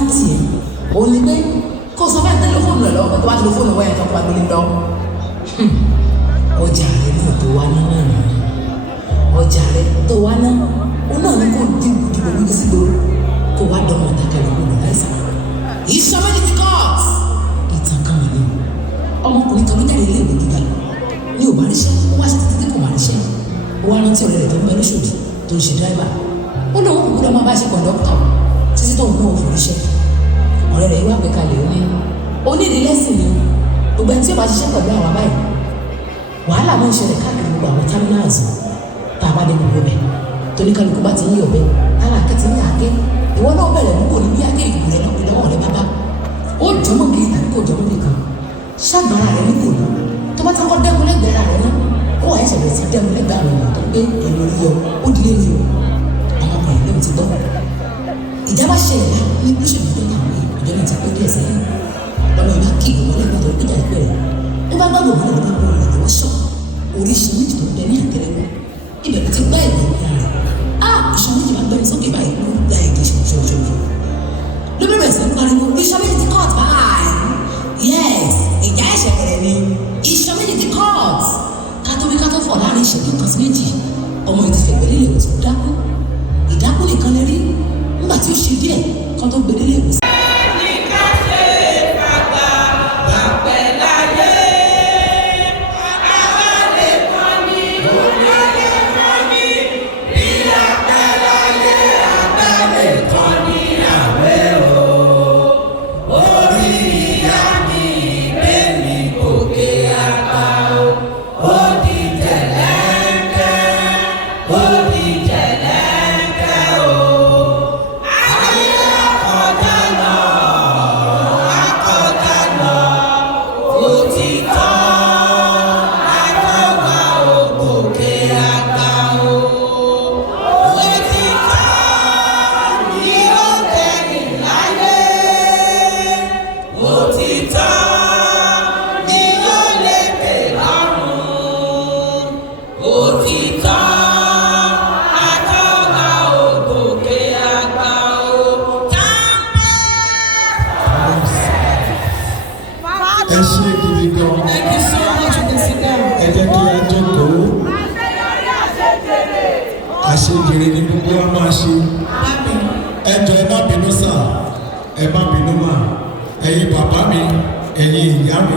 ní tiẹ̀ òun ni pé kó sọ fẹ́ẹ́ tẹlifóònù rẹ̀ lọ́wọ́ pé tó bá tẹlifóònù wẹ̀ tó bá gbélé lọ. ọjà rẹ̀ náà tó wá náà nà ọjà rẹ̀ tó wá náà ó náà ní kó dìbò wíwí sí gbòòrò kó wá dánwò àtàkàlẹ̀ gbòòrò láìsàn. ìṣọmọdé ti court ìtàn kan wà ní ọmọkùnrin kan ló jáde ilé ìwé gíga ní ò bá ríṣẹ́ ó wá sí títí kò má ríṣẹ́ ó wá rántí ọ̀rẹ́ rẹ̀ tó ń bẹ lóṣòdì tó ń ṣe dráìbà ó lóun kò gbọ́dọ̀ máa bá ṣe kọ̀ǹdọ́kítọ̀ títí tó ń mú òfin ríṣẹ́ ọ̀rẹ́ rẹ̀ wá gbẹ̀kalẹ̀ ó ní ìdílẹ́sìn ni gbogbo ẹni tí ó bá ṣiṣẹ́ pẹ̀lú àwọn abáyé wàhálà máa ń ṣẹlẹ̀ káàkiri gbogbo àwọn terminals tá a bá dé gbogbo bẹ̀ tóníkàlùkù bá ti ń yọ̀ bẹ́ẹ̀ tára akẹ́tì ń yà á gé ìwọ náà bẹ̀rẹ̀ mú kò ní bí agé ìgbìmọ̀ rẹ̀ lọ́wọ́ rẹ̀ bábá ó jọmọ́ kiri tàbí kò jọmọ́ nìkan ṣàgbára rẹ̀ ní kò ní tó bá ti kọ́ dẹ́kun lẹ́gbẹ̀ẹ́ rẹ̀ náà ó wà ẹ̀ṣẹ̀ bẹ̀rẹ̀ sí dẹ́kun lẹ́gbẹ̀ẹ́ àwọn ènìyàn tó gbé èrò yọ ó di lé yọ ọmọkùnrin lóun ti gbọ́ ìjábá ṣẹlẹ̀ ní bíṣọ̀bù tó kà wí ìjọ náà ti pé díẹ̀ sẹ́yìn lọ́mọ ìbá kí ìwọ lẹ́gbẹ̀ẹ́ tó gbéjà ẹgbẹ́ rẹ̀ ó bá gbàgbọ́ wọn lọ́dọ̀ bọ́ ọ̀rọ̀ lọ́wọ́ sọ oríṣi méjì tó ń bẹ ní àtẹ́lẹwọ́ ibẹ̀ ló ti gbá ìgbẹ́ rẹ̀ ìṣan méjì máa ń gbẹ́ni sókè báyìí ló ń gba èdè ṣoṣooṣo ló bẹ̀rẹ̀ sí ń pariwo ìṣan méjì ti court báyìí yes ìjà ẹ̀ṣẹ̀ bẹ̀rẹ̀ ni ìṣan méjì ti court kátó fọ̀ láàrin ìṣẹ́jú kan sí méjì ọmọ yìí ti fẹ̀gbẹ́ lílẹ̀ òtún dákú ìdákú nìkan lè rí nígbà tí ó ṣe díẹ̀ kan tó gbé lílẹ̀ òtún. Àṣejèrè ni gbogbo wa máa ṣe. Ẹ jọ̀ọ́ ẹ má bínú sà, ẹ má bínú mà, ẹ̀yin bàbá mi, ẹ̀yin ìyá mi.